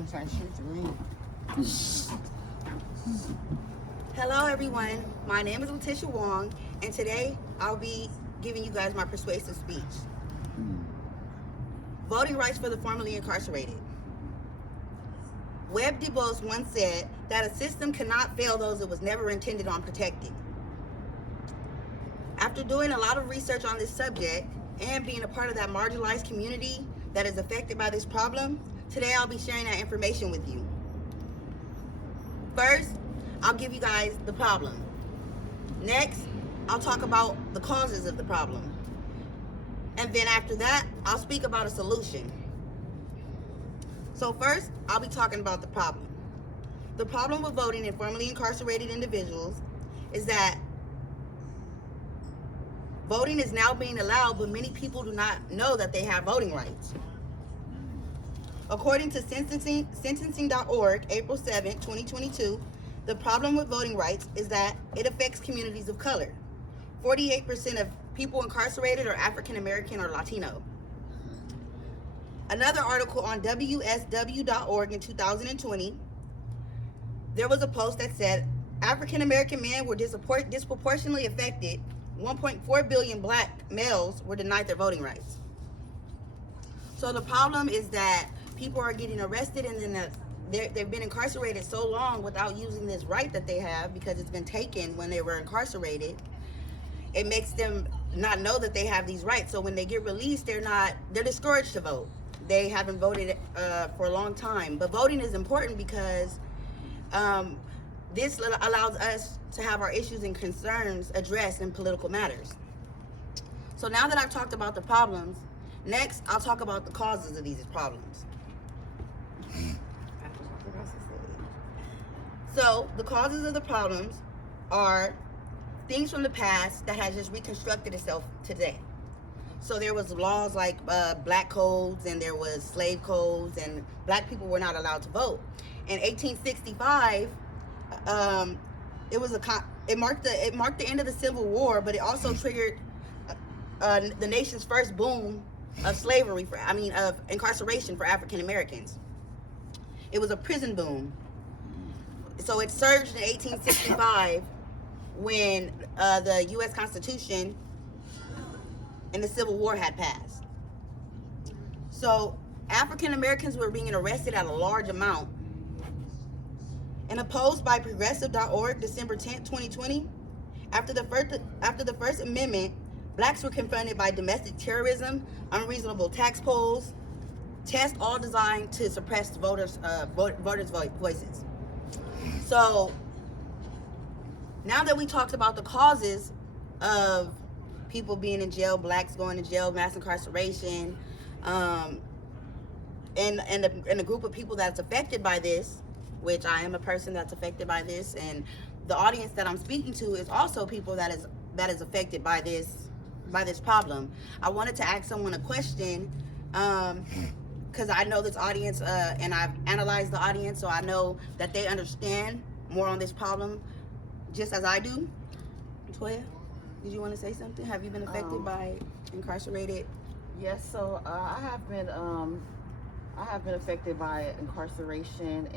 looks like shit to me. Hello everyone, my name is Letitia Wong, and today I'll be giving you guys my persuasive speech. Voting rights for the formerly incarcerated. Webb Du Bois once said that a system cannot fail those it was never intended on protecting. After doing a lot of research on this subject and being a part of that marginalized community that is affected by this problem, today I'll be sharing that information with you. First, I'll give you guys the problem. Next, I'll talk about the causes of the problem. And then after that, I'll speak about a solution. So first, I'll be talking about the problem. The problem with voting in formerly incarcerated individuals is that voting is now being allowed, but many people do not know that they have voting rights. According to sentencing.org, April 7, 2022, the problem with voting rights is that it affects communities of color. 48% of people incarcerated are African American or Latino. Another article on WSW.org in 2020, there was a post that said African American men were disproportionately affected. 1.4 billion black males were denied their voting rights. So the problem is that people are getting arrested and then they've been incarcerated so long without using this right that they have because it's been taken when they were incarcerated. It makes them not know that they have these rights. So when they get released, they're discouraged to vote. They haven't voted for a long time. But voting is important because this allows us to have our issues and concerns addressed in political matters. So now that I've talked about the problems, next I'll talk about the causes of these problems. So the causes of the problems are things from the past that has just reconstructed itself today. So there was laws like black codes, and there was slave codes, and black people were not allowed to vote. In 1865, it marked the end of the Civil War, but it also triggered the nation's first boom of slavery of incarceration for African Americans. It was a prison boom. So it surged in 1865 when the U.S. Constitution and the Civil War had passed. So African Americans were being arrested at a large amount. In a post by progressive.org, December 10, 2020, after the First Amendment, blacks were confronted by domestic terrorism, unreasonable tax polls, tests all designed to suppress voters' voices. So now that we talked about the causes of people being in jail, blacks going to jail, mass incarceration, and a group of people that's affected by this, which I am a person that's affected by this, and the audience that I'm speaking to is also people that is affected by this problem. I wanted to ask someone a question, because I know this audience, and I've analyzed the audience, so I know that they understand more on this problem just as I do. Toya, did you want to say something? Have you been affected by incarcerated? Yes, so I have been affected by incarceration